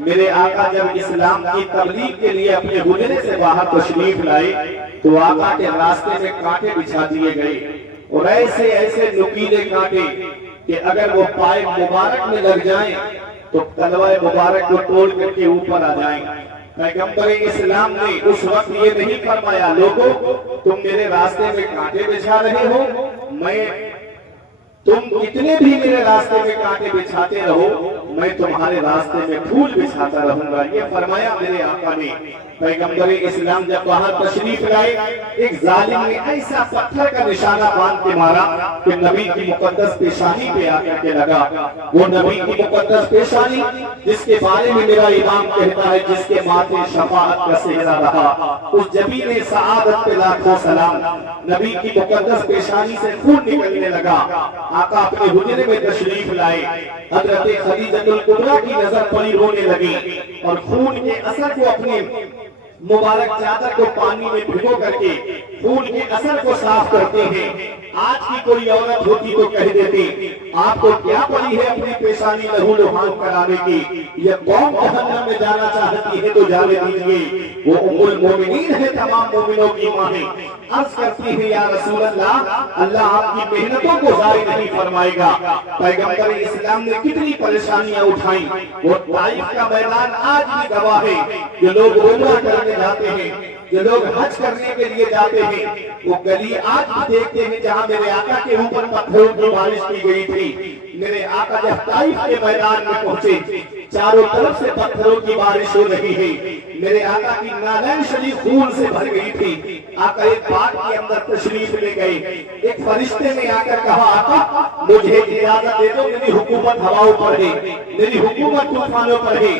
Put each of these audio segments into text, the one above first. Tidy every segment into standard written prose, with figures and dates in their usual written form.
میرے آقا جب اسلام کی تبلیغ کے لیے اپنے حجرے سے باہر تشریف لائے تو آقا کے راستے میں کانٹے بچھا دیے گئے، اور ایسے ایسے نکیلے کانٹے کہ اگر وہ پائے مبارک میں لگ جائیں تو تلوہ مبارک کو توڑ کر کے اوپر آ جائیں۔ پیغمبر اسلام نے اس وقت یہ نہیں فرمایا لوگوں تم میرے راستے میں کانٹے بچھا رہے ہو، تم کتنے بھی میرے راستے میں کانٹے بچھاتے رہو، میں تمہارے راستے میں پھول بچھاتا رہوں گا، یہ فرمایا میرے آقا نے۔ پیغمبر اسلام جب وہاں تشریف لائے، ایک ظالم نے ایسا پتھر کا نشانہ باندھ کے مارا کہ نبی کی مقدس پیشانی پہ آ کر کے لگا۔ وہ نبی کی مقدس پیشانی جس کے بارے میں میرا امام کہتا ہے جس کے ماتھے شفاعت کا صحرا رہا، اس جبین سعادت پہ لاکھوں سلام۔ نبی کی مقدس پیشانی سے خون نکلنے لگا۔ آقا اپنے حجرے میں تشریف لائے، حضرت خدیجہ الکبریٰ کی نظر پڑی، رونے لگی اور خون کے اثر کو اپنے مبارک چادر کو پانی میں بھگو کر کے خون کے اثر کو صاف کرتے ہیں۔ آج کی کوئی عورت ہوتی تو کہہ دیتی آپ کو کیا پڑی ہے اپنی پیشانی لہو لہان کرانے کی، یہ قوم جہنم میں جانا چاہتی ہے تو جانے دیجئے، وہ ام المومنین ہے، تمام مومنوں کی ماں ہے۔ عرض کرتی ہے یا رسول اللہ، اللہ آپ کی محنتوں کو ضائع نہیں فرمائے گا۔ پیغمبر اسلام نے کتنی پریشانیاں اٹھائیں، وہ طائف کا میدان آج بھی گواہ ہے۔ جو لوگ عمرہ کرنے جاتے ہیں، جو لوگ حج کرنے کے لیے جاتے ہیں، وہ گلی آج بھی دیکھتے ہیں جہاں میرے آقا کے اوپر پتھروں کی بارش کی گئی تھی۔ میرے آقا جب طائف کے میدان میں پہنچے، چاروں طرف سے پتھروں کی بارش ہو رہی ہے، میرے آقا کی نالین شریف خون سے بھر گئی تھی۔ آقا ایک باغ کے اندر تشریف لے گئے، ایک فرشتے نے آ کر کہا آقا مجھے اجازت دے دو، میری حکومت ہواؤں پر ہے، میری حکومت طوفانوں پر ہے،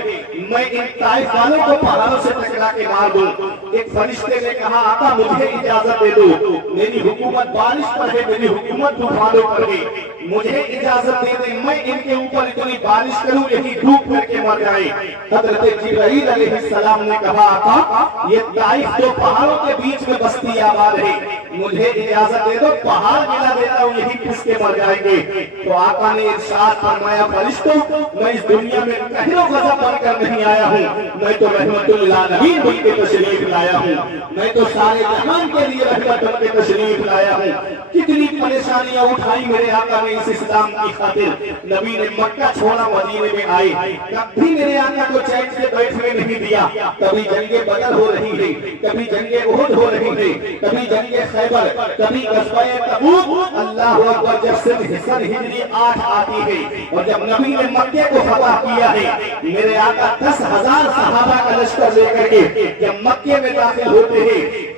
میں ان طائف والوں کو پہاڑوں سے ٹکرا کے مار دوں۔ ایک فرشتے نے کہا آقا مجھے اجازت دے دو، میری حکومت بارش پر ہے، میری حکومت طوفانوں پر ہے، مجھے اجازت دے دیں میں ان کے اوپر اتنی بارش کروں یہی ڈوب کر کے مر جائے۔ حضرت جبرائیل علیہ السلام نے کہا آقا یہ طائف تو پہاڑوں کے بیچ میں بستی آباد ہے، مجھے اجازت دے دو پہاڑ ملا دیتا ہوں یہی پس کے مر جائیں گے۔ تو آقا نے ارشاد فرمایا فرشتوں میں اس دنیا میں قہر و غضب بن کر نہیں آیا ہوں، میں تو رحمت للعالمین بن کے تشریف لایا ہوں، میں تو سارے جہان کے لیے رحمت بن کے تشریف لایا ہوں۔ کتنی پریشانیاں اٹھائی میرے آقا نے اس اسلام کی خاطر۔ نبی نے مکہ چھوڑا مدینے میں آئے، کبھی میرے آقا کو چین سے بیٹھنے نہیں دیا۔ کبھی جنگ بدر ہو رہی ہے، کبھی جنگ احد ہو رہی ہے، کبھی جنگ خیبر، کبھی غزوہ تبوک۔ اللہ اکبر جب سن ہجری 8 آتی ہے اور جب نبی نے مکے کو فتح کیا ہے، میرے آقا 10,000 صحابہ کا لشکر لے کر کے جب مکے میں داخل ہوتے ہیں،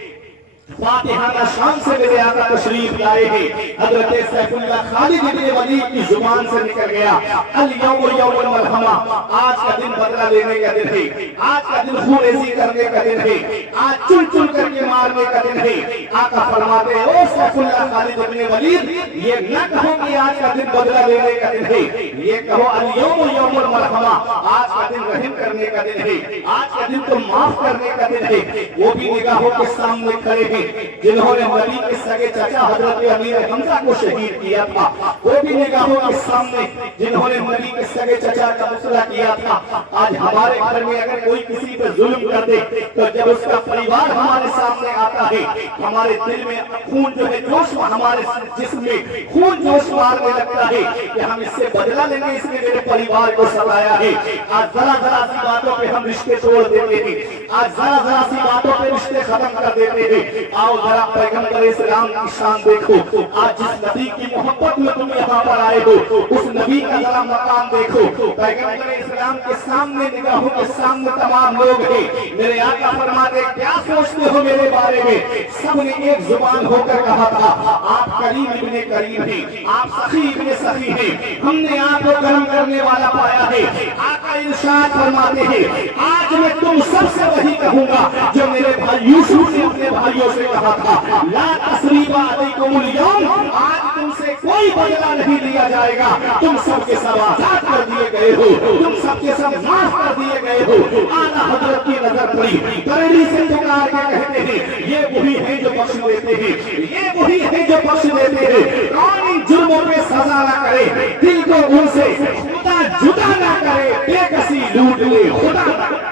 فاتحانہ شام سے میرے آقا تشریف لائے ہیں۔ حضرت سیف اللہ خالد ابن ولید کی زبان سے نکل گیا الیوم یوم الملحمہ، آج کا دن بدلہ لینے کا دن ہے، آج کا دن خون ریزی کرنے کا دن ہے، آج چن چن کر کے مارنے کا دن ہے۔ آقا فرماتے ہیں او سیف اللہ خالد ابن ولید یہ نہ کہو کہ آج کا دن بدلہ لینے کا دن ہے، یہ کہو الیوم یوم الملحمہ، آج کا دن رحم کرنے کا دن ہے، آج کا دن تو معاف کرنے کا دن ہے۔ وہ بھی نگاہوں کے سامنے کھڑے ہیں جنہوں نے نبی کے سگے چچا حضرت امیر حمزہ کو شہید کیا تھا، وہ بھی نگاہوں کے سامنے جنہوں نے نبی کے سگے چچا کا مسئلہ کیا تھا۔ آج ہمارے گھر میں اگر کوئی کسی پر ظلم کر دے تو جب اس کا پریوار ہمارے سامنے آتا ہے، ہمارے دل میں خون جو ہے جوش، ہمارے جسم میں خون جوش مارنے لگتا ہے کہ ہم اس سے بدلہ لیں گے، اس نے میرے پریوار کو ستایا ہے۔ آج ذرا ذرا سی باتوں پہ ہم رشتے توڑ دیتے ہیں، آج ذرا ذرا سی باتوں پہ رشتے ختم کر دیتے ہیں۔ آؤ ذرا پیغمبر اسلام کی شان دیکھو، آج جس نبی کی محبت میں تم یہاں پر آئے ہو اس نبی کا ذرا مقام دیکھو۔ پیغمبر اسلام کے سامنے نگاہوں کے سامنے تمام لوگ ہیں، میرے آقا فرماتے کیا سوچتے ہو میرے بارے میں؟ سب نے ایک زبان ہو کر کہا تھا آپ کریم ابن کریم ہیں، آپ سخی ابن سخی ہیں، ہم نے آپ کو کرم کرنے والا پایا ہے۔ آقا ارشاد فرماتے ہیں آج میں تم سب سے وہی کہوں گا جو میرے بھائی یوسف نے اپنے بھائیوں سے کہا تھا لا تثریب علیکم اليوم، آج تم سے कोई बदला नहीं लिया जाएगा। तुम सबके सब आजाद कर दिए गए हो, तुम सबके सब माफ कर दिए गए हो। आला हजरत की नजर पड़ी, बरेली से पुकार के कहते हैं ये वही है जो बख्श देते हैं, ये वही है जो बख्श देते हैं। कौन इन जुर्मों पे सजा ना करे, दिल को उनसे खुदा जुदा ना करे, बेकसी लूट ले खुदा ना करे।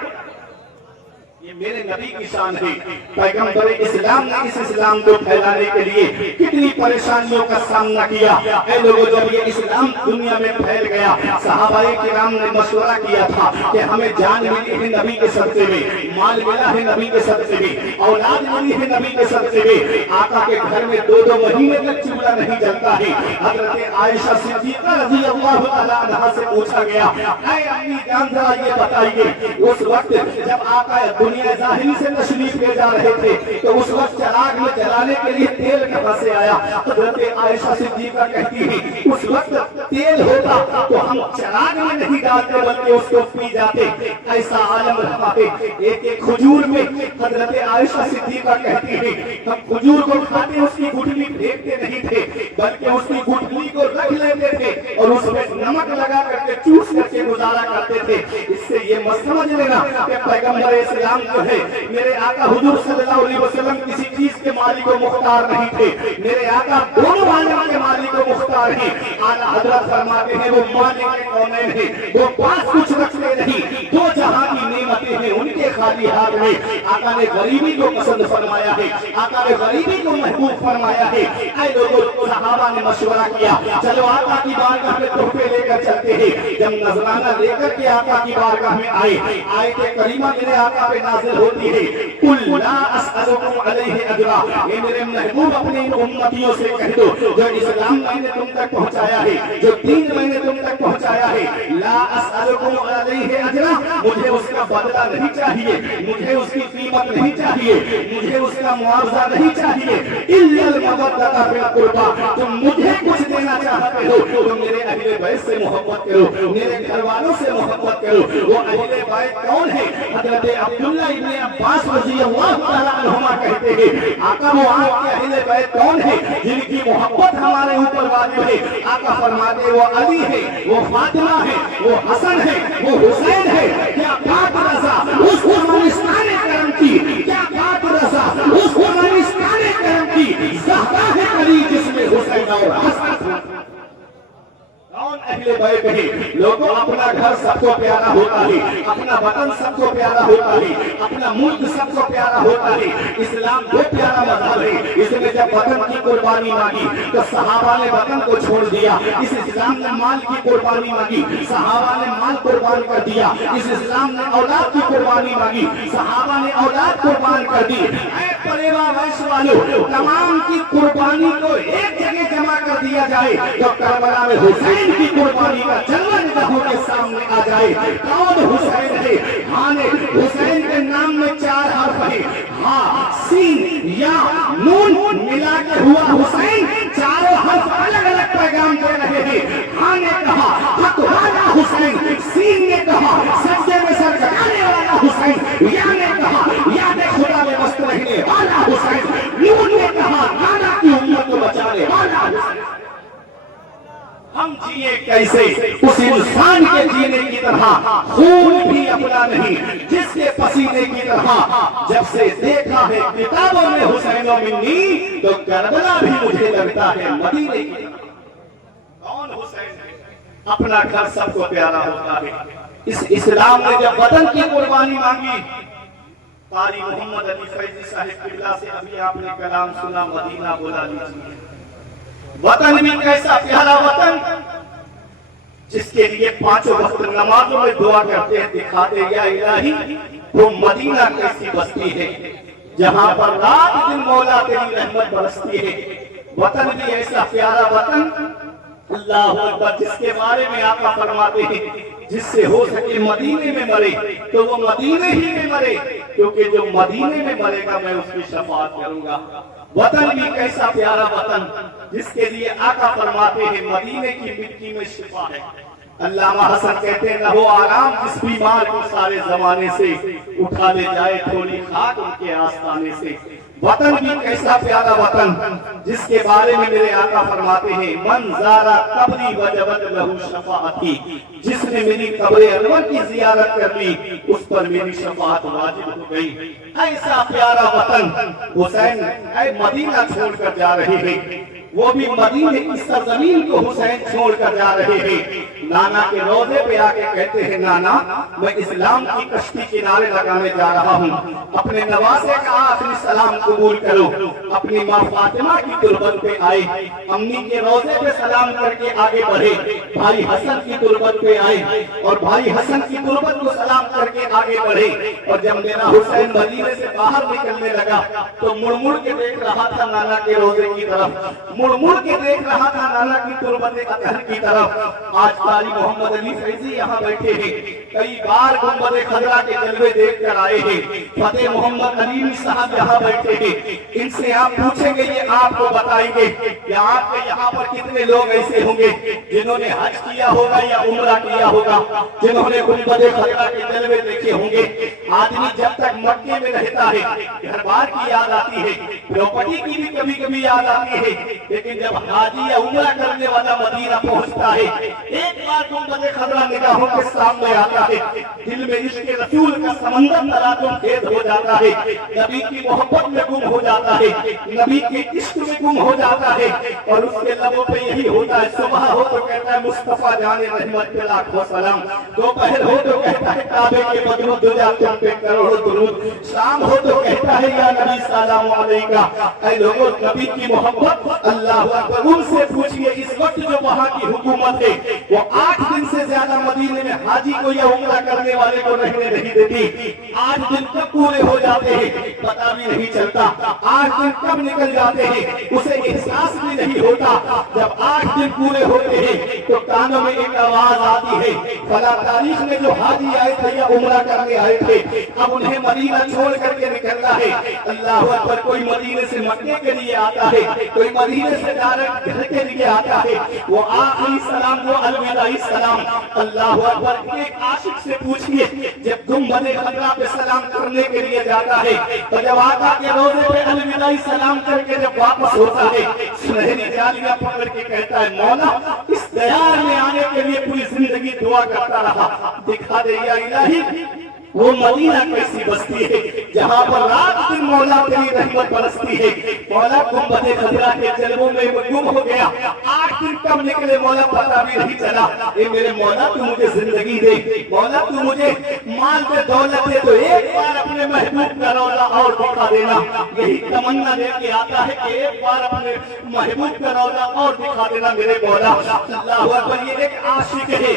ये मेरे नबी की शान है। पैगंबर इस्लाम ने इस इस्लाम को फैलाने के लिए कितनी परेशानियों का सामना किया। ऐ लोगों, जब ये इस्लाम दुनिया में फैल गया, सहाबाए किराम ने मशवरा किया था कि हमें जान मिली है नबी के सदक़े में, माल मिला है नबी के सदक़े में, औलाद मिली है नबी के सदक़े में। आका के घर में 2-2 महीने तक चूल्हा नहीं जलता है। हज़रत आयशा सिद्दीक़ा रज़ियल्लाहु तआला अन्हा से पूछा गया, ऐ अम्मी जान जरा ये बताइए, उस वक्त जब आका दुनिया ज़ाहिरी से तशरीफ ले जा रहे थे तो उस वक्त चराग में जलाने के लिए तेल कहां से आया? हज़रत आयशा सिद्दीक़ा कहती है उस वक्त तेल होता तो हम चराग में नहीं डालते बल्कि उसको पी जाते। ऐसा आलम रहा है। एक खजूर में हज़रत आयशा सिद्दीक़ा कहती है हम खजूर को खाते उसकी गुठली फेंकते नहीं थे बल्कि उसकी गुठली को रख लेते थे और उसमें नमक लगा करके चूस करके गुजारा करते थे। इससे ये मत समझ लेना कि पैगंबर इस्लाम जो है मेरे आका हुजूर सल्लल्लाहु अलैहि वसल्लम किसी चीज के मालिक व मुख्तार नहीं थे। मेरे आका दोनों मालिक के मालिक व मुख्तार हैं। आला हजरत फरमाते हैं वो मालिक के कौनैन हैं, वो पास कुछ रखते नहीं, दो जहां की नेमतें हैं उनके खाली हाथ में। आका ने गरीबी को पसंद फरमाया है, आका ने गरीबी को महबूब फरमाया है। ऐ लोगों, सहाबा ने मशवरा किया चलो आका की बारगाह में तोहफे लेकर चलते हैं। जब नजराना लेकर के आका की बारगाह में आए के करीमा मेरे आका पे नाज़िल होती है, कुल ला अस्अलुकुम अलैहि अजरा, ये मेरे महबूब अपने इन उम्मतियों से कह दो जो इस्लाम मैंने तुम तक पहुंचाया है, जो दीन मैंने तुम तक पहुंचाया है, ला अस्अलुकुम अलैहि अजरा, मुझे उसका बदला नहीं चाहिए, मुझे उसकी कीमत नहीं चाहिए, मुझे उसका मुआवजा नहीं चाहिए। इल्लल मवद्दता फिल कुर्बा, तुम मुझे कुछ देना चाहते हो तो मेरे अहले बैत से मोहब्बत करो, मेरे घर वालों से मोहब्बत करो। वो अहले बैत कौन है? हज़रत अब्दुल्लाह इब्न अब्बास रज़ियल्लाहु तआला अन्हुमा कहते हैं आका वो आपके अहले बैत कौन है जिनकी मोहब्बत हमारे ऊपर वाजिब है? आका फरमाते वो अली है, वो फातिमा है, वो हसन है, वो हुसैन है। क्या बात रज़ा उस हुसैनिस्तान करम की, क्या बात रज़ा उस हुसैनिस्तान करम की, ज़हरा है अली जिसमें हुसैन और हसन। कौन अहले बैत है? लोगों, अपना घर सबको प्यारा होता है, अपना वतन सबको प्यारा होता है, अपना मुल्क सबको प्यारा होता है। इस्लाम वो प्यारा मजहब है। इसने जब वतन की कुर्बानी मांगी तो सहाबा ने वतन को छोड़ दिया। इस इस्लाम ने माल की कुर्बानी मांगी, सहाबा ने माल कुर्बान कर दिया। इस इस्लाम ने औलाद की कुर्बानी मांगी, सहाबा ने औलाद कुर्बान कर दी। परिवार वंश वालों, तमाम की कुर्बानी को एक जगह जमा कर दिया जाए तो करबला में हुसैन की कुर्बानी का जलवा निगाहों के सामने आ जाए। कौन हुसैन है? हाँ ने हुसैन के नाम में 4 हर्फ है, हाँ सीन या नून मिला के हुआ हुसैन। चारों हर्फ अलग अलग पैगाम दे रहे हैं। हाँ ने कहा हक वाला हुसैन, सीन ने कहा सजदे में सर झुकाने वाला हुसैन, या ने कहा याद खुदा में मस्त रहने वाला हुसैन, नून ने कहा नाना की उम्मत को बचाने वाला हुसैन। हम जिए कैसे उस इंसान के जीने की तरह, खून भी अपना नहीं जिसके पसीने की तरह। जब से देखा है किताबों में हुसैन मिन्नी तो करबला भी मुझे लगता है मदीने की तरह। कौन हुसैन है? अपना घर सबको प्यारा होता है। इस इस्लाम ने जब वतन की कुर्बानी मांगी, कारी मोहम्मद अली फैजी साहिब किबला से अभी आपने कलाम सुना, मदीना बोला लीजिए। वतन भी कैसा प्यारा वतन जिसके लिए 5 वक्त नमाजों में दुआ करते हैं, दिखाते या इलाही वो मदीना कैसी बस्ती है जहां पर रात दिन मौला तेरी रहमत बरसती है। वतन भी ऐसा प्यारा वतन, अल्लाह अकबर, जिसके बारे में आका फरमाते हैं जिससे हो सके मदीने में मरे तो वो मदीने ही में मरे, क्योंकि जो मदीने में मरेगा मैं उसकी शफाअत करूंगा। वतन भी कैसा प्यारा वतन जिसके लिए आका फरमाते हैं मदीने की मिट्टी में शिफा है। अल्लामा हसन कहते हैं न हो आराम जिस बीमार को सारे जमाने से, उठा ले जाए थोड़ी खाक उनके आस्ताने से। वतन भी कैसा प्यारा वतन जिसके बारे में मेरे आका फरमाते हैं मन ज़ारा कब्री वजबत लहू शफाअती, जिसने मेरी कब्र अनवर की जियारत कर ली उस पर मेरी शफाअत वाजिब हो गई। ऐसा प्यारा वतन हुसैन मदीना छोड़कर जा रहे हैं, वो भी मदीने की सरजमीन को हुसैन छोड़कर जा रहे हैं। नाना के रोजे पे आके कहते हैं नाना मैं इस्लाम की कश्ती किनारे लगाने जा रहा हूँ, अपने नवासे का आखिरी सलाम कबूल करो। अपनी माँ फातिमा की तुरबत पे आए, अम्मी के रोजे पे सलाम करके आगे बढ़े, भाई हसन की तुरबत पे आए और भाई हसन की तुरबत को सलाम करके आगे बढ़े। और जब मेरा हुसैन मदीने से बाहर निकलने लगा तो मुड़ मुड़ के देख रहा था नाना के रोजे की तरफ, मुड़ मुड़ के देख रहा था नाना की तुरबत अतहर की तरफ। आज कारी मोहम्मद अली फैजी यहाँ बैठे हैं, कई बार गुंबद खजरा के जलवे देख कर आए हैं। फतेह मोहम्मद अली साहब यहाँ बैठे हैं, इनसे आप पूछेंगे ये आपको बताएंगे कि आपके यहाँ पर कितने लोग ऐसे होंगे जिन्होंने हज किया होगा या उम्रा किया होगा, जिन्होंने गुंबद खजरा के जलवे देखे होंगे। आदमी जब तक मक्के में रहता है घर बार की याद आती है, प्रॉपर्टी की भी कभी कभी याद आती है, लेकिन जब हाजी या उम्रा करने वाला मदीना पहुंचता है एक बार गुंबद खजरा निगाहों के सामने आता है, दिल में इश्क़ रसूल का समंदर तलातुम खेज हो जाता है, नबी की मोहब्बत में गुम हो जाता है, नबी के इश्क में गुम हो जाता है। और उसके लबों पे यही होता है, सुबह हो तो कहता है मुस्तफा जाने रहमत पे लाखों सलाम, दोपहर हो तो कहता है काबे के बदरू दुजा तुम पे करोड़ों दुरूद, शाम हो तो कहता है या नबी सलाम अलैका। ऐ लोगों नबी की मोहब्बत अल्लाह अकबर, उनसे पूछिए इस वक्त जो वहाँ की हुकूमत है वो 8 दिन से ज्यादा मदीने में हाजी को या उम्रा करने वाले को रहने नहीं देती। 8 दिन कब पूरे हो जाते हैं पता भी नहीं चलता, 8 दिन कब निकल जाते हैं उसे एहसास भी नहीं होता। जब 8 दिन पूरे होते हैं तो कानों में एक आवाज आती है, फला तारीख में जो हाजी आए थे या उम्रा करने आए थे अब उन्हें मदीना छोड़ करके निकलना है। अल्लाह अकबर, कोई मदीने से मक्के के लिए आता है, कोई मदीने से डायरेक्ट घर के लिए आता है, वो आखिरी सलाम वो अलविदाई सलाम। अल्लाह अकबर, एक आशिक से पूछिए जब गुंबद खजरा पे सलाम करने के लिए जाता है तो जब आका के रोजे पे अलविदाई सलाम करके जब वापस होता है सुनहरी जालियां पकड़ के कहता है मौला इस दयार में आने के लिए पूरी जिंदगी दुआ करता रहा, दिखा दे या इलाही वो मदीना कैसी बस्ती है जहाँ पर रात दिन मौला तेरी रहमत बरसती है। मौला गुंबद खजरा के जलवों में गुम हो गया, 8 दिन कब निकले मौला पता भी नहीं चला। ए मेरे मौला तू मुझे जिंदगी दे, मौला तू मुझे माल पे दौलत दे, तो एक बार अपने महबूब का रौजा और दिखा देना। यही तमन्ना लेके आता है कि एक बार अपने महबूब का रौजा और दिखा देना मेरे मौला। अल्लाह अकबर, ये एक आशिक है,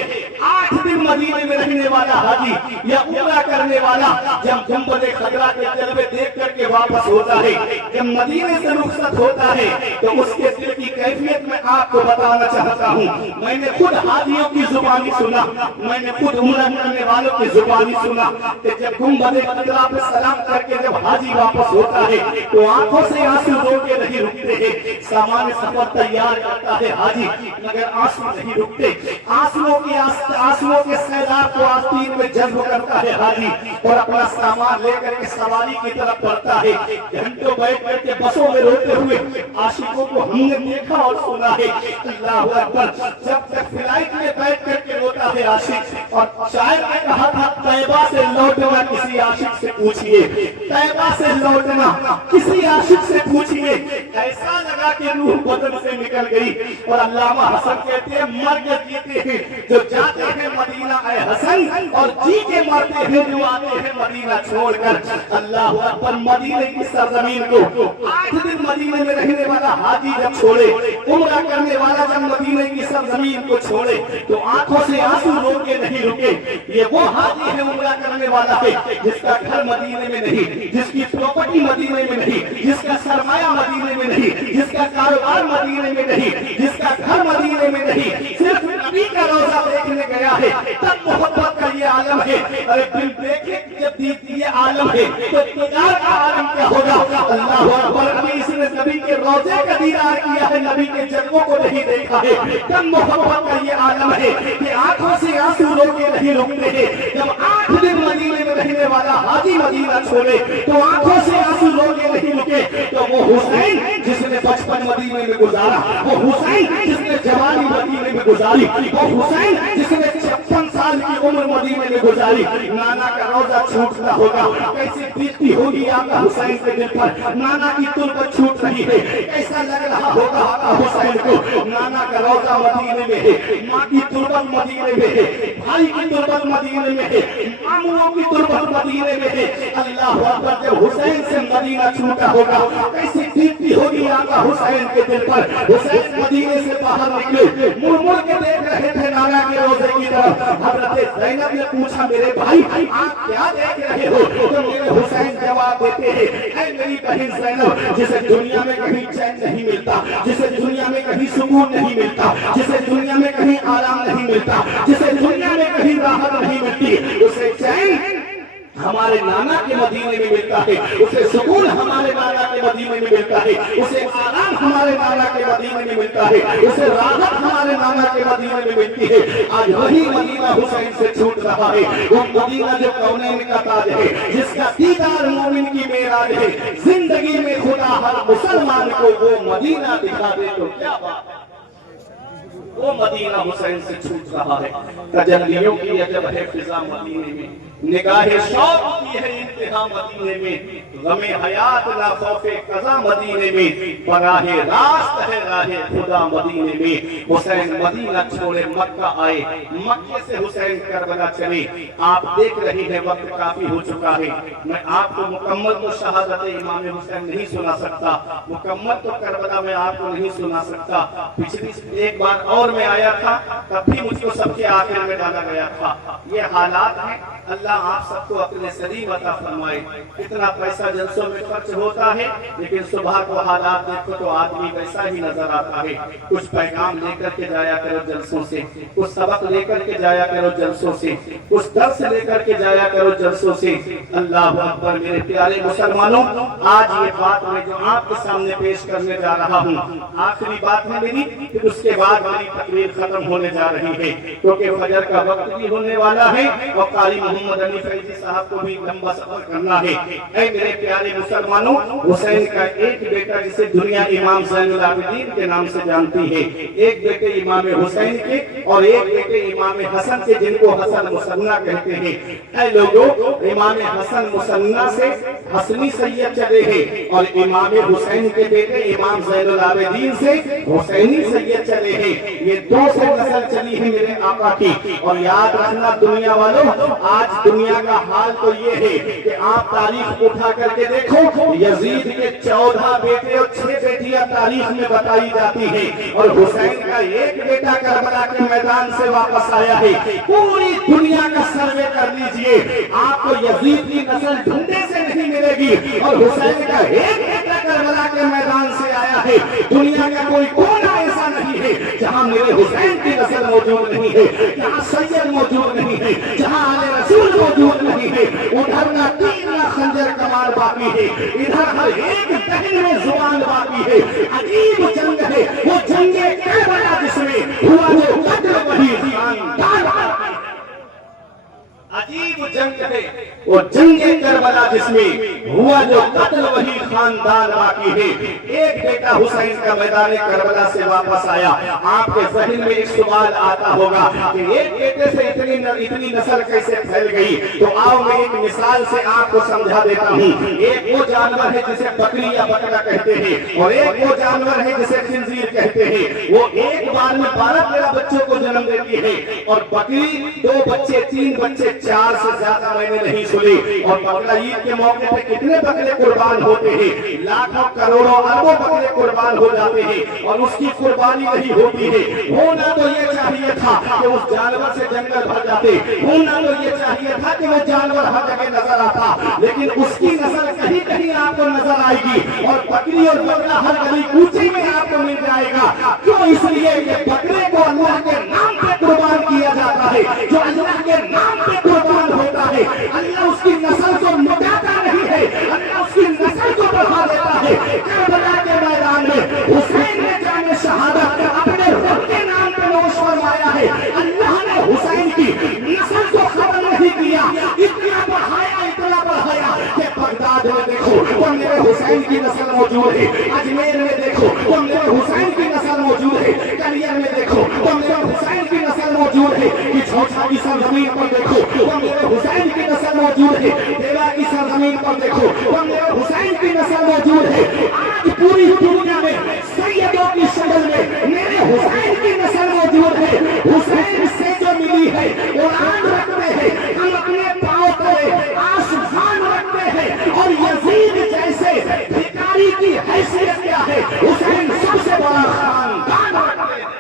8 दिन मदीने में रहने वाला हाजी या उम्रा करने वाला जब गुंबद खजरा के जलवे देख करके वापस होता है, जब मदीने से रुखसत होता है तो उसके दिल की कैफियत में आपको बताना चाहता हूँ। मैंने खुद हाजियों की जुबानी सुना, मैंने खुद उम्रा करने वालों की जुबानी सुना कि जब गुंबद खजरा पे सलाम करके जब हाजी वापस होता है तो आंखों से आंसू रोके नहीं रुकते हैं। सामान्य सफर तैयार करता है हाजी मगर आंसू नहीं रुकते, आंसुओं के सैलाब को आस्तीन में जज्ब करता है हाजी और अपना सामान लेकर के सवारी की तरफ बढ़ता है। घंटों बैठ करके बसों में रोते हुए आशिकों को हमने देखा और सुना है। अल्लाह अकबर, जब तक फ्लाइट में बैठ करके रोता है आशिक। और शायर ने कहा था तैबा से लौटना किसी आशिक से पूछिए, तैबा से लौटना किसी आशिक से पूछिए, ऐसा लगा कि रूह बदन से निकल गई। और अल्लामा हसन कहते हैं मर के जीते हैं जो जाते हैं मदीना ऐ हसन, और जी के मरते हैं जो आते हैं मदीना छोड़कर। अल्लाह अकबर, मदीने की सरजमीन को 8 दिन मदीने में रहने वाला हाजी जब छोड़े, उम्रा करने वाला जब मदीने की सरजमीन को छोड़े तो आंखों से आंसू रोके नहीं रुके। ये वो हाजी है उम्रा करने वाला है जिसका घर मदीने में नहीं, जिसकी प्रॉपर्टी मदीने में नहीं, जिसका सरमाया मदीने में नहीं, जिसका कारोबार मदीने में नहीं, जिसका घर मदीने में नहीं, सिर्फ नबी का रोजा देखने गया है। तब मोहब्बत का ये आलम है। अरे दिल देखे जब ये आलम है तो दीदार का आलम क्या होगा। अल्लाह अकबर, अभी इसने नबी के रोजे का दीदार किया है, नबी के जज्बों को नहीं देखा है। कम मोहब्बत का ये आलम है कि आंखों से आंसू रोके नहीं रुकते हैं। जब 8 दिन मदीने में रहने वाला वाला हाजी मदीना छोड़े तो आंखों से आंसू रोके नहीं रुके। तो वो हुसैन जिसने बचपन मदीने में गुजारा, वो हुसैन जिसने जवानी मदीने में गुजारी, वो हुसैन जिसने 56 साल की उम्र मदीने में गुजारी, नाना का रोजा छूटता होगा, कैसी बीतती होगी आका हुसैन के दिल पर। नाना की तुरबत छूट रही है, ऐसा लग रहा होगा आका हुसैन को नाना का रोजा मदीने में है, माँ की तुरबत मदीने में है, भाई की तुरबत मदीने में है, मामूओं की तुरबत मदीने में है। अल्लाह अकबर, जब हुसैन से मदीना छूटा होगा कैसी बीतती होगी आका हुसैन के दिल पर। हुसैन मदीने से बाहर निकले, मुड़ मुड़ के देख रहे थे नाना के रोजे की तरफ। हजरत ज़ैनब ने पूछा, मेरे भाई आप क्या देख रहे हो? तो मेरे हुसैन जवाब देते हैं, ऐ मेरी बहन ज़ैनब, जिसे दुनिया में कहीं चैन नहीं मिलता, जिसे दुनिया में कहीं सुकून नहीं मिलता, जिसे दुनिया में कहीं आराम नहीं मिलता, जिसे दुनिया में कहीं राहत नहीं मिलती, उसे चैन हमारे नाना के मदीने में मिलता है, उसे सुकून हमारे नाना के मदीने में मिलता है, उसे आराम हमारे नाना के मदीने में मिलता है, उसे राहत हमारे नाना के मदीने में मिलती है। आज वही मदीना हुसैन से छूट रहा है, वो मदीना जो कौनैन का ताज है, जिसका दीदार मोमिन की मेराज है। जिंदगी में खुदा हर मुसलमान को वो मदीना दिखा दे तो क्या बात है। वो मदीना हुसैन से छूट रहा है। तजल्लियों की अजब है फिजा मदीने में, निगाहे शौक की है इंतहा मदीने में, गमे हयात ना खौफे कज़ा मदीने में, बराहे रास्त है राहे खुदा मदीने में। हुसैन मदीना छोड़े मक्का आए, मक्के से हुसैन करबला चले। आप देख रहे हैं वक्त काफी हो चुका है, मैं आपको मुकम्मल तो शहादत इमाम हुसैन नहीं सुना सकता, मुकम्मल तो करबला में आपको नहीं सुना सकता। पिछली एक बार और मैं आया था, तब भी मुझको सबके आखिर में डाला गया था। ये हालात हैं, अल्लाह आप सबको अपने सलीम अता फरमाए। कितना पैसा जलसों में खर्च होता है, लेकिन सुबह को हालात देखो तो आदमी वैसा ही नजर आता है। कुछ पैगाम लेकर के जाया करो जलसों से, कुछ सबक लेकर के जाया करो जलसों से, कुछ दर्स लेकर के जाया करो जलसों से। अल्लाह अकबर। मेरे प्यारे मुसलमानों, आज ये बात मैं जो आपके सामने पेश करने जा रहा हूँ, आखिरी बात है मेरी, फिर उसके बाद मेरी तकरीर खत्म होने जा रही है, क्योंकि फजर का वक्त भी होने वाला है और कारी मोहम्मद अली फैजी साहब को भी लंबा सफर करना है। ऐ मेरे प्यारे मुसलमानों, हुसैन का एक बेटा जिसे दुनिया इमाम ज़ैनुल आबिदीन के नाम से जानती है, एक बेटे इमाम हुसैन के और एक बेटे इमाम हसन के, जिनको हसन मुसन्ना कहते हैं। ऐ लोगों, इमाम हसन मुसन्ना से हसनी सैयद चले हैं और इमाम हुसैन के बेटे इमाम ज़ैनुल आबिदीन से हुसैनी सैयद चले हैं। ये दो से नस्ल चली है मेरे आका की। और याद रखना दुनिया वालों, आज दुनिया का हाल तो ये है कि आप तारीख उठा करके देखो, यजीद के 14 बेटे और 6 बेटियां तारीख में बताई जाती है, और हुसैन का एक बेटा करबला के मैदान से वापस आया है। पूरी दुनिया का सर्वे कर लीजिए, आपको यजीद की नस्ल ढूंढने से नहीं मिलेगी, और हुसैन का एक बेटा करबला के मैदान से आया है। दुनिया का कोई कोना ऐसा नहीं है जहां मेरे हुसैन की नस्ल मौजूद नहीं है, जहां सैयद मौजूद नहीं है, जहां आले रसूल मौजूद नहीं है। उधर ना तीर ना खंजर कमार बाकी है, इधर हर एक दहन में जुबान बाकी है। अजीब जंग है वो जंगे करबला जिसमें हुआ जो कत्ल वही खानदान। अजीब जंग है वो जंगे करबला जिसमें हुआ जो कत्ल वही खानदान बाकी है। एक बेटा हुसैन का मैदान करबला से वापस आया। आपके ज़हन में एक सवाल आता होगा कि एक बेटे से इतनी नस्ल कैसे फैल गई? तो आओ मैं एक मिसाल से आपको समझा देता हूँ। एक वो जानवर है जिसे बकरी या बकरा कहते हैं, और एक वो जानवर है जिसे खिंजीर कहते हैं। वो एक बार में 12-13 बच्चों को जन्म देती है, और बकरी 2 बच्चे 3 बच्चे 4 से ज्यादा मैंने नहीं सुनी। और बकरा ईद के मौके पे कितने बकरे कुर्बान होते हैं, लाखों करोड़ों अरबों बकरे कुर्बान हो जाते हैं, और उसकी कुर्बानी नहीं होती है। होना तो ये चाहिए था कि उस जानवर से जंगल भर जाते, होना तो ये चाहिए था कि वो जानवर हर जगह नजर आता, लेकिन उसकी नस्ल कहीं कहीं आपको नजर आएगी, और बकरी और बकरा हर गली कूचे में आपको मिल जाएगा। क्यों? इसलिए कि बकरे को अल्लाह के नाम पे कुर्बान किया जाता है। जो अल्लाह के नाम पे कुर्बान होता है, अल्लाह उसकी नस्ल को मिटाता नहीं है, अल्लाह उसकी नस्ल को बढ़ा देता है। करबला के मैदान में हुसैन ने जाने शहादत अपने रब के नाम पे नोश फरमाया है। अल्लाह ने हुसैन की नस्ल को खत्म नहीं किया, इतना बढ़ाया, इतना हुसैन की नस्ल मौजूद है, अजमेर में देखो तो मेरे हुसैन की नस्ल मौजूद है, कलियर में देखो तो मेरे हुसैन की नस्ल मौजूद है, छौछा की सरजमीन पर देखो तो मेरे हुसैन की नस्ल मौजूद है, देवा की सरजमीन पर देखो तो मेरे हुसैन की नस्ल मौजूद है। आज पूरी दुनिया में सैयदों की शक्ल में मेरे हुसैन की नस्ल मौजूद है। हुसैन से जो मिली है कुरान रखते हैं, हम अपने पांव तले आसमान रखते हैं, और यजीद जैसे भिखारी की हैसियत क्या है, हुसैन सबसे बड़ा खानदान रखते हैं।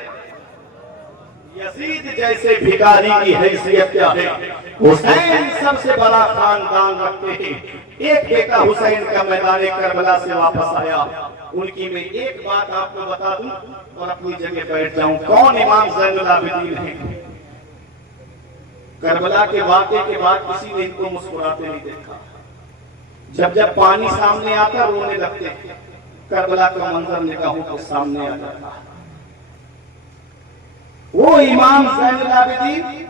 यजीद जैसे भिखारी की हैसियत क्या है, हुसैन सबसे बड़ा खानदान रखते हैं। एक बेटा हुसैन का मैदान करबला से वापस आया, उनकी मैं एक बात आपको बता दूं और अपनी जगह बैठ जाऊं। कौन इमाम ज़ैनुल आबिदीन है? करबला के वाक़े के बाद किसी ने इनको मुस्कुराते नहीं देखा। जब जब पानी सामने आता रोने लगते, करबला का मंजर निगाहों के सामने आ जाता। वो इमाम ज़ैनुल आबिदीन,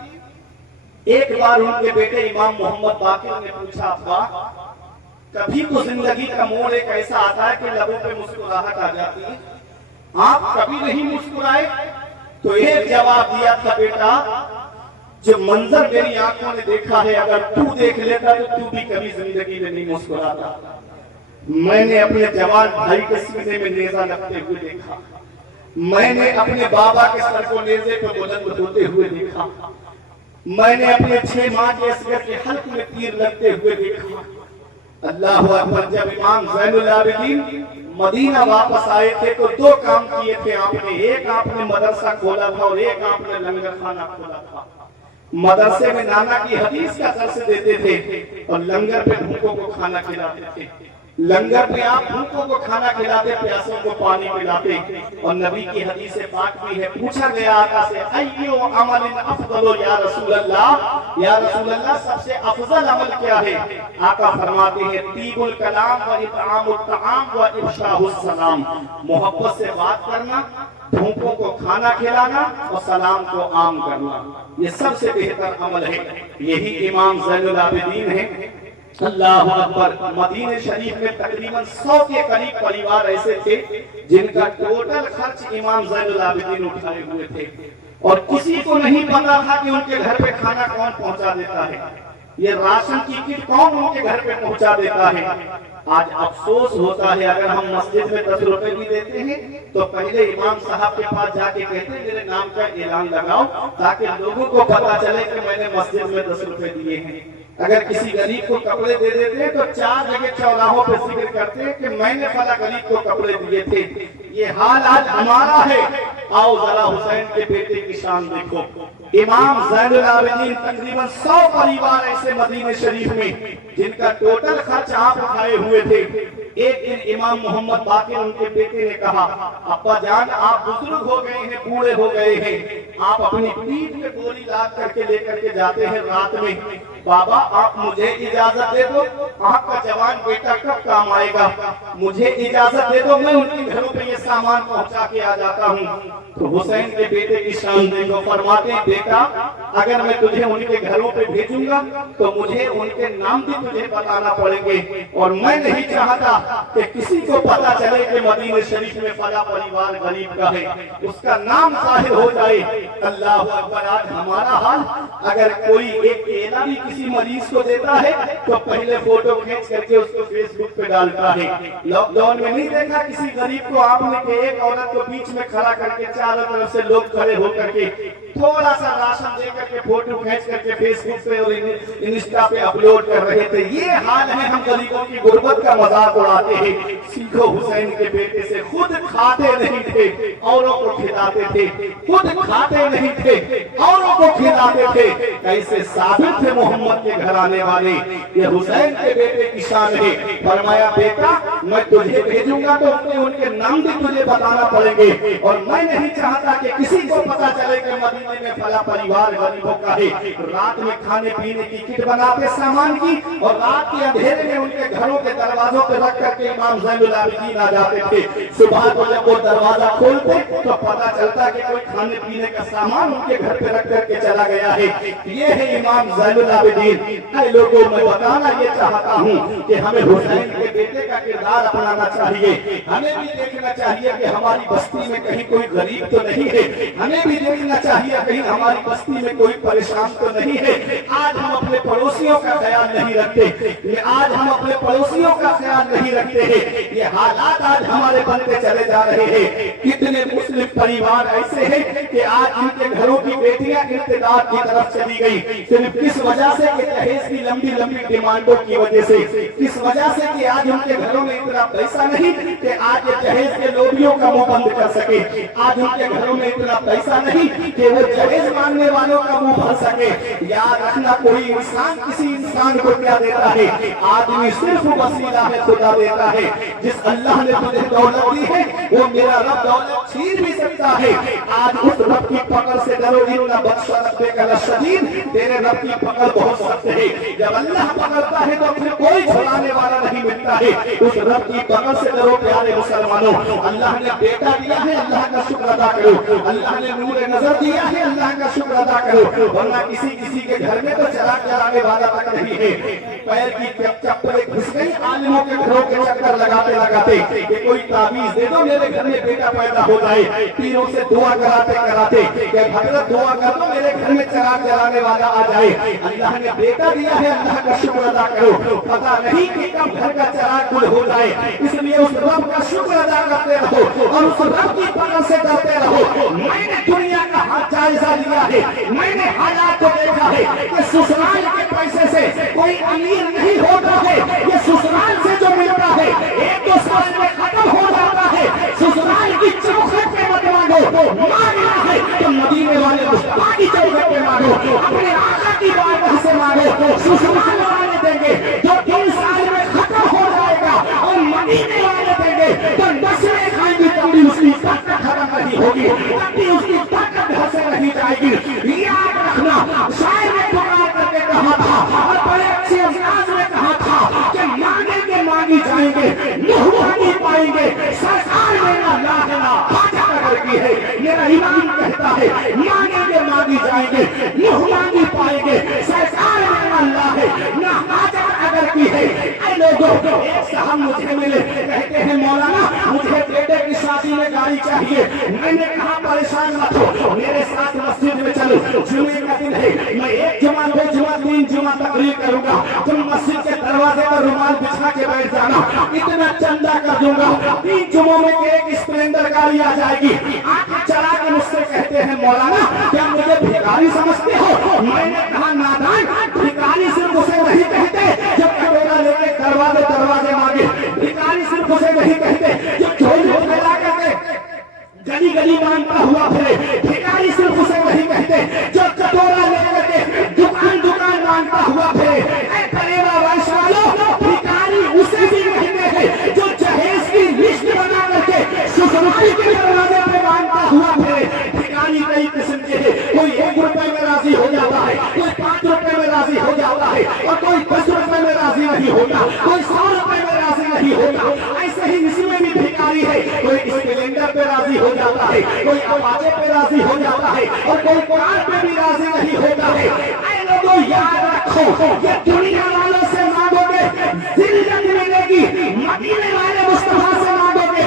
एक बार उनके बेटे इमाम मोहम्मद बाकिर ने पूछा, अब्बा कभी तो जिंदगी का मोड़ एक ऐसा आता है कि लबों पे मुस्कुराहट आ जाती है, आप कभी नहीं मुस्कुराए? तो एक जवाब दिया था, बेटा जो मंजर मेरी आंखों ने देखा है, अगर तू देख लेता तो तू भी कभी जिंदगी में नहीं मुस्कुराता। मैंने अपने जवान भाई के सीने में नेजा लगते हुए देखा, मैंने अपने बाबा के सर को नेजे पर बुलंद होते हुए देखा, मैंने अपने 6 माह के असगर के हल्क में तीर लगते हुए देखा। अल्लाह अकबर। जब इमाम ज़ैनुल आबिदीन मदीना वापस आए थे तो 2 काम किए थे आपने, एक आपने मदरसा खोला था और एक आपने लंगर खाना खोला था। मदरसे में नाना की हदीस का दर्स देते थे और लंगर पे भूखों को खाना खिलाते थे। लंगर पे आप भूखों को खाना खिलाते, प्यासों को पानी पिलाते। और नबी की हदीस पाक भी है, पूछा गया आका से, अय्यो अमलिन अफदलो या रसूल अल्लाह, या रसूल अल्लाह सबसे अफजल अमल क्या है? आका फरमाते हैं, तीबुल कलाम व इतआमुत तआम व इफ्शाहुस सलाम, मोहब्बत से बात करना, भूखों को खाना खिलाना और सलाम को आम करना, ये सबसे बेहतर अमल है। यही इमाम ज़ैनुल आबिदीन है। अल्लाह अकबर। मदीने शरीफ में तकरीबन 100 के करीब परिवार ऐसे थे जिनका टोटल खर्च इमाम ज़ैनुल आबिदीन उठाए हुए थे, और किसी को नहीं पता था कि उनके घर पे खाना कौन पहुंचा देता है, ये राशन की किट कौन उनके घर पे पहुंचा देता है। आज अफसोस होता है, अगर हम मस्जिद में 10 रुपए भी देते हैं तो पहले इमाम साहब के पास जाके कहते हैं मेरे नाम का ऐलान लगाओ, ताकि लोगों को पता चले कि मैंने मस्जिद में 10 रुपए दिए हैं। अगर किसी गरीब को कपड़े दे देते हैं तो 4 जगह चौराहों पे जिक्र करते हैं कि मैंने फला गरीब को कपड़े दिए थे। ये हाल आज हमारा है। आओ जरा हुसैन के बेटे की शान देखो। इमाम ज़ैनुल आबिदीन तकरीबन 100 परिवार ऐसे मदीने शरीफ में जिनका टोटल खर्च आप उठाए हुए थे। एक दिन इमाम मोहम्मद बाकिर उनके बेटे ने कहा, अब्बा जान आप बुजुर्ग हो गए हैं, बूढ़े हो गए हैं, आप अपनी पीठ पे गोली लाद करके लेकर के जाते हैं रात में, बाबा आप मुझे इजाजत दे दो, आपका जवान बेटा कब काम आएगा, मुझे इजाजत दे दो, मैं उनके घरों पे ये सामान पहुंचा के आ जाता हूँ। तो हुसैन के बेटे की शान देखो, फरमाते हैं बेटा अगर मैं तुझे उनके घरों पे भेजूंगा तो मुझे उनके नाम भी तुझे बताना पड़ेंगे, और मैं नहीं चाहता कि किसी को पता चले कि मदीने शरीफ में फला परिवार गरीब का है, उसका नाम जाहिर हो जाए। अल्लाह अकबर। आज हमारा हाल, अगर कोई एक केला भी किसी मरीज को देता है तो पहले फोटो खींच करके उसको फेसबुक पे डालता है। लॉकडाउन में नहीं देखा किसी गरीब को आपने कि एक औरत को बीच में खड़ा करके चारों तरफ से लोग खड़े होकर के थोड़ा सा राशन दे करके फोटो खींच करके फेसबुक पे और इंस्टा पे अपलोड कर रहे थे। ये हाल है, हम गरीबों की गुर्बत का मजाक उड़ाते हैं। सीखो हुसैन के बेटे से, खुद खाते नहीं थे औरों को खिलाते थे, खुद खाते नहीं थे औरों को खिलाते थे। कैसे साबित थे मोहम्मद के घर आने वाले। ये हुसैन के बेटे की शान है। फरमाया बेटा मैं तुझे भेजूंगा तो उनके नाम भी तुझे बताना पड़ेंगे, और मैं नहीं चाहता कि किसी को पता चले कि मदीने में फला परिवार गरीबों का है। रात में खाने पीने की किट बनाते सामान की, और रात के अंधेरे में उनके घरों के दरवाजों पर रख करके इमाम ज़ैनुल आबिदीन आ जाते थे। सुबह को जब वो दरवाजा खोलते तो पता चलता कि कोई खाने पीने का सामान उनके घर पे रख करके चला गया है। ये है इमाम ज़ैनुल आबिदीन। मुजाहिदीन, ऐ लोगों मैं बताना ये चाहता हूँ कि हमें हुसैन के बेटे का किरदार अपनाना चाहिए। हमें भी देखना चाहिए कि हमारी बस्ती में कहीं कोई गरीब तो नहीं है, हमें भी देखना चाहिए कहीं हमारी बस्ती में कोई परेशान तो नहीं है। आज हम अपने पड़ोसियों का ख्याल नहीं रखते, आज हम अपने पड़ोसियों का ख्याल नहीं रखते हैं। ये हालात आज हमारे बनते चले जा रहे हैं। कितने मुस्लिम परिवार ऐसे हैं कि आज उनके घरों की बेटियां इर्तिदाद की तरफ चली गई, सिर्फ किस वजह से कि दहेज की लंबी लंबी डिमांडों की वजह से, किस वजह से कि आज उनके घरों में इतना पैसा नहीं कि आज ये दहेज के लोभियों का मुंह बंद कर सके, आज उनके घरों में इतना पैसा नहीं कि वो दहेज मांगने वालों का मुंह भर सके। याद रखना, कोई इंसान किसी इंसान को क्या देता है, आदमी सिर्फ वसीला है, खुदा देता है। जिस अल्लाह ने तुझे दौलत दी है वो मेरा रब दौलत छीन भी सकता है। आज उस रब की पकड़ से डरो, इन्ना बख्शा रब्बे का शदीद, तेरे रब की पकड़ बहुत सख्त है। जब अल्लाह पकड़ता है तो फिर कोई छुड़ाने वाला नहीं मिलता है। उस रब की पकड़ से डरो प्यारे मुसलमानों। अल्लाह ने बेटा दिया है, अल्लाह का शुक्र अदा करो। अल्लाह ने नूर नजर दिया है, अल्लाह का शुक्र अदा करो। वरना किसी किसी के घर में तो चराग जलाने वाला तक नहीं है। पैर की चप्पलें घुस गई आलिमों के घरों के चक्कर लगाते लगाते कि कोई ताबीज दे दो मेरे घर में बेटा पैदा हो जाए। पीरों से दुआ कराते कराते कि भगत दुआ कर दो मेरे घर में चराग जलाने वाला आ जाए। अल्लाह ने बेटा दिया है, अल्लाह का शुक्र अदा करो। पता नहीं कि कब घर का चराग गुल हो जाए, इसलिए उस रब का शुक्र अदा करते रहो और उस रब की पकड़ से डरते रहो। मैंने दुनिया का हाथ जायजा लिया है, मैंने हालात को देखा है कि ससुराल के पैसे से कोई अमीर नहीं होता है। ये ससुराल से जो मिलता है एक दो साल में खत्म हो जाता है। ससुराल की चौखट पे मत मांगो, मांगना है तो मदीने वाले मुस्तफा की चौखट पे मांगो, अपने आका की बारगाह से मांगो। ससुराल वाले देंगे जो 3 साल में खत्म हो जाएगा और मदीने वाले देंगे तो नस्लें खाएंगी, कभी उसकी ताकत खत्म नहीं होगी, कभी उसकी ताकत घर से नहीं जाएगी। याद रखना, शायर ने पुकार करके कहा था और बड़े अच्छे अंदाज में कहा था कि मांगेंगे मांगी जाएंगे, मुंह मांगी पाएंगे। सरकार मेरा लाखना हाजा अगर की है, मेरा ईमान कहता है मांगेंगे मांगी जाएंगे, मुंह मांगी पाएंगे। सरकार मेरा अल्लाह है ना हाजा अगर की है। ऐ लोगों, एक साहब मुझे मिले, कहते हैं मौलाना मुझे बेटे की शादी में गाड़ी चाहिए। मैंने कहा परेशान मत हो, मेरे साथ मस्जिद में चलो, जुमे का दिन है, मैं एक जुमा 2 जुमा 3 जुमा तकरीर करूंगा। तुम मस्जिद के दरवाजे पर रुमाल बिछा के बैठ जाना, इतना चंदा कर दूंगा। 3 जुमों में एक स्प्लेंडर गाड़ी आ जाएगी। आंखें चला के मुझसे कहते हैं मौलाना क्या मुझे भिखारी समझते हो? मैंने कहा नादान, भिखारी सिर्फ उसे नहीं कहते जब कटोरा लेके दरवाजे दरवाजे मांगे, भिखारी सिर्फ उसे नहीं कहते जब झोली फैला करके गली गली मांगता हुआ फिरे, भिखारी सिर्फ उसे नहीं कहते जो कटोरा लेकर के दुकान दुकान मांगता हुआ फिरे। ऐ करेगा वंश वालों, भिखारी उसे भी नहीं कहते जो जहेज की लिस्ट बना करके ससुराल के दरवाजे पे मांगता हुआ फिरे। भिखारी कई किस्म के हैं, कोई 1 रुपए में राजी हो जाता है, कोई 5 रुपए में राजी हो जाता है और कोई 10 रुपए में राजी नहीं होता, कोई 100 रुपए में राजी नहीं होता। ऐसे ही इसमें भी भिखारी है, कोई स्प्लेंडर पे राजी हो जाता है, कोई अपाचे पे राजी हो जाता है और कोई कुरान पे भी राजी नहीं होता है। ऐ लोगों याद रखो, ये दुनिया वालों से मांगोगे जिल्लत मिलेगी, मदीने वाले मुस्तफा से मांगोगे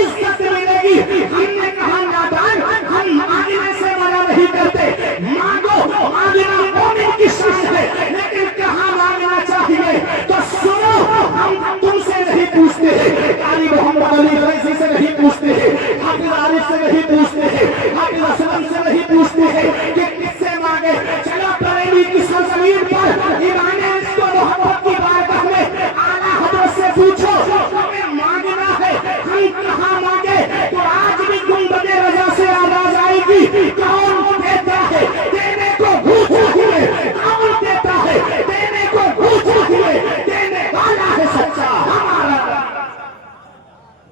इज्जत मिलेगी। हमने कहा नादान, हम मांगने से मना नहीं करते, मांगो, मांगना मोमिन की शान है, लेकिन कहाँ मांगना चाहिए तो सुनो। हम तुमसे नहीं पूछते हैं, कारी मोहम्मद अली रईसी से नहीं पूछते हैं, हाफिज आरिफ से नहीं पूछते हैं, हाफिज असलम से नहीं पूछते हैं कि किससे मांगे। चलो बरेली की सरजमीन पर ईमाने इसको मोहब्बत की बारगाह में आला हजरत से पूछो हमें मांगना है, हम कहाँ मांगे तो आज भी गुंबदे रजा से आवाज आएगी। कौन देता है देने को भूखा हुए, कौन देता है देने को भूखा हुए, देने वाला है सच्चा हमारा,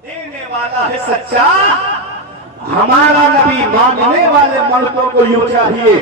देने वाला है सच्चा हमारा नबी। मांगने वाले मर्दों को यूं चाहिए